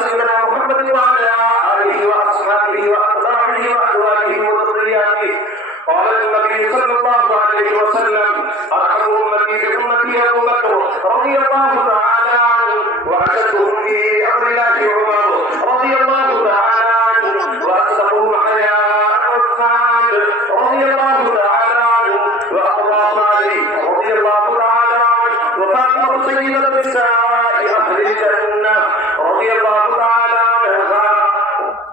سيدنا محمد وعلى آله وأصحابه وأتباعه وأزواجه وذرياته. قال النبي صلى الله عليه وسلم: أرحم أمتي بأمتي أبو بكر رضي الله تعالى عنه، وأشدهم في أمر الله عمر رضي الله تعالى عنه، وأصدقهم حياء عثمان رضي الله تعالى عنه، وأقوام علي رضي الله تعالى عنه، وفاطمة سيدة النساء أهل الجنة رضي الله تعالى عنها،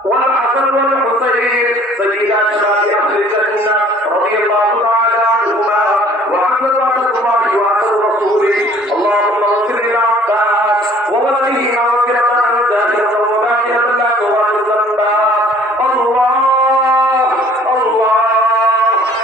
والحسن والحسين سيدا شباب أهل الجنة رضي الله تعالى عنهما، وحمد وعبد الله وعبد رسوله. اللهم اغفر للعباس وولده مغفرة ظاهرة وباطنة لا تغادر ذنبا. الله الله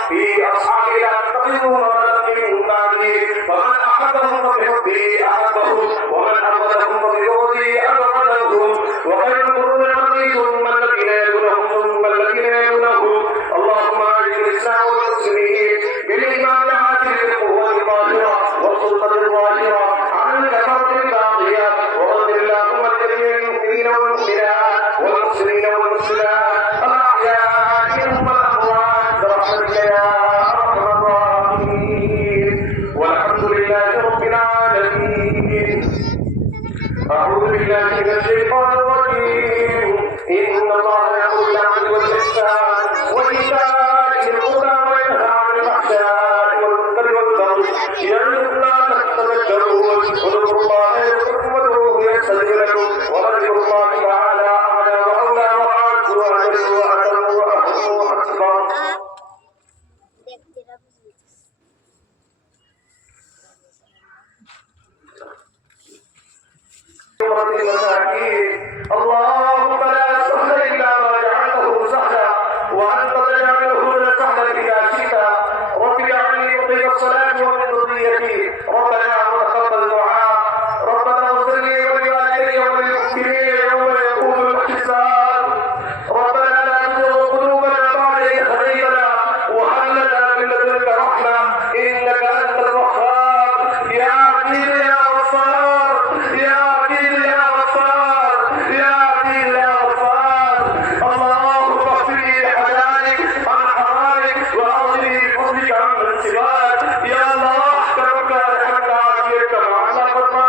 في أصحابي لا تتخذوا ولدا من بعدي، فمن أحبهم فبحبه أحبهم، ومن أبغضهم فببغضه أبغضهم، وخير القرون قرني ثم الذين يلونهم ثم الذين يلونهم. اللهم أعز الإسلام والمسلمين بالإيمان العادل بالقوة القاهرة والسلطة الظاهرة عن الكفرة الباغية، وغفر اللهم لجميع المؤمنين والمؤمنات والمسلمين والمسلمات الأحياء منهم والأموات برحمتك يا أرحم الراحمين، والحمد لله رب العالمين. أعوذ بالله من الشيطان الرجيم. إن الله يأمر بالعدل والإحسان وإيتاء ذي القربى وينهى عن الفحشاء والمنكر والبغي يعظكم لعلكم تذكرون. اذكروا الله يذكركم وادعوه يستجب لكم، ولذكر الله تعالى أعلى وأولى وأعز وأجل وأكرم وأحسن وأكبر. اللهم لا سهل إلا ما جعلته سهلا، وأنت تجعله سهلا إذا شئت. رب اجعلني مقيم الصلاة ومن ذريتي، ربنا وتقبل دعاء. ربنا اغفر لي ولوالدي وللمؤمنين يوم يقوم الحساب. ربنا لا تزغ قلوبنا بعد إذ هديتنا وهب لنا من لدنك رحمة إنك أنت الوهاب. يا عزيز يا غفار، يا عزيز يا غفار، يا عزيز يا غفار. اللهم اغفر لي بحلالك عن حرامك، واغنني بفضلك عمن سواك. يا الله احكمك حتى عافيك معلقتنا.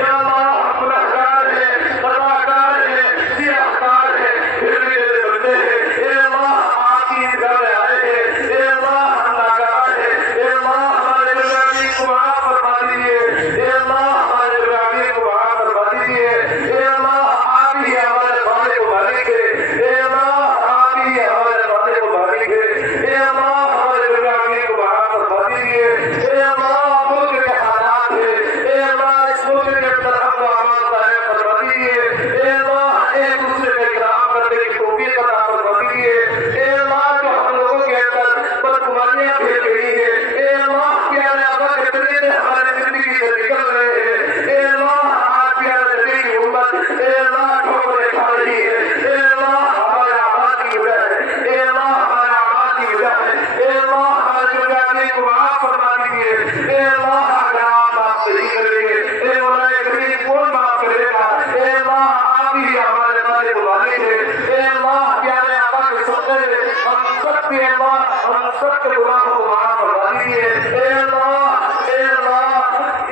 يا الله गुनाह है, कलाकार है, सियाहकार है, फिर भी बंदे हैं. ए अल्लाह आपकी ईदगाह में आए हैं. ए अल्लाह गुनाहगार है. ए अल्लाह हमारे गुनाहों को माफ फरमा दीजिए. ए अल्लाह हमारे गुनाहों को माफ फरमा दीजिए. ए अल्लाह आप ही हमारे खाने को मालिक है. ए अल्लाह आप ही हमारे खाने को मालिक है. ए अल्लाह हमारे गुनाहों को माफ फरमा दीजिए. ए अल्लाह मुल्क के हालात है. ए अल्लाह इस मुल्क के अंदर हमको अमन कायम फरमा दीजिए. ए अल्लाह एक दूसरे का इकराम करने की तौफीक अता फरमा दीजिए. ए अल्लाह जो हम लोगों के अंदर बदगुमानियां फैल गई है, ए अल्लाह प्यारे आका के तरीके हमारे जिंदगी से निकल रहे हैं. ए अल्लाह आप प्यारे नबी की उम्मत ए अल्लाह ठोकरें खा रही है. ए अल्लाह हमारे आबाद की वजह है. ए अल्लाह हमारे आबाद की वजह है. ए अल्लाह हमारे गुनाहों को माफ फरमा दीजिए. ए अल्लाह अगर आप माफ नहीं करेंगे, ए मौला करीम कौन माफ करेगा? ए अल्लाह आप ही हमारे मालिक वाले हैं. ए अल्लाह प्यारे आका के सदक़े में हम सबके अल्लाह हम सबके गुनाहों को माफ फरमा दीजिए. ए अल्लाह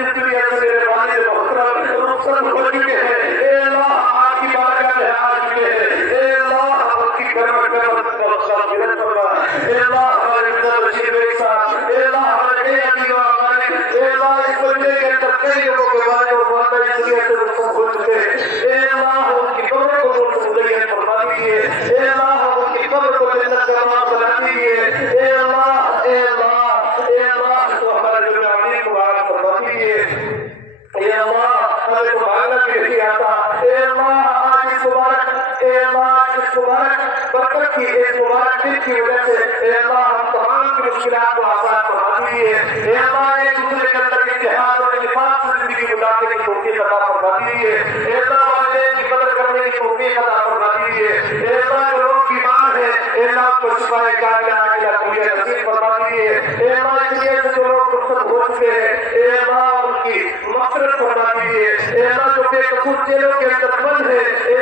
इस दुनिया से मेरे वालिद मोहतरम रुखसत हो चुके हैं. ए अल्लाह आपकी बारगाह में आ चुके हैं. ए अल्लाह आपकी करम मग़फ़िरत फरमा. ए अल्लाह हमारे नसीब के साथ, ए अल्लाह हमारे अली व हमारे, ए अल्लाह इस दुनिया के अंदर कई लोगों के वालिद व वालिद इस दुनिया से रुखसत हो चुके हैं. ए अल्लाह उनकी कब्र को नूर से मुज़य्यन फरमा दीजिए. ए अल्लाह उनकी कब्र को जन्नत का बाग़ बना दीजिए. ए अल्लाह तो हमारे गुनाहों को माफ फरमा दीजिए. ए अल्लाह हमें तो मांगना भी नहीं आता. ए अल्लाह आज इस मुबारक बरकत की इस मुबारक दिन की वजह से ए अल्लाह हम तमाम की मुश्किलात को आसान फरमा दीजिए. ए अल्लाह एक दूसरे के अंदर इत्तेहाद और इत्तेफाक से जिंदगी गुजारने की तौफीक अता फरमा दीजिए. ए अल्लाह वालिदैन की कदर करने की तौफीक अता फरमा दीजिए. ए अल्लाह जो लोग बीमार हैं, ए अल्लाह को शिफाए कामिला आजिला कुलिया नसीब फरमा दीजिए. ए अल्लाह दुनिया से जो लोग रुखसत हो चुके हैं, ए अल्लाह उनकी मग़फ़िरत फरमा दीजिए. ए अल्लाह जो बेकसूर जेलों के अंदर बंद है, ए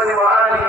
محمد وآله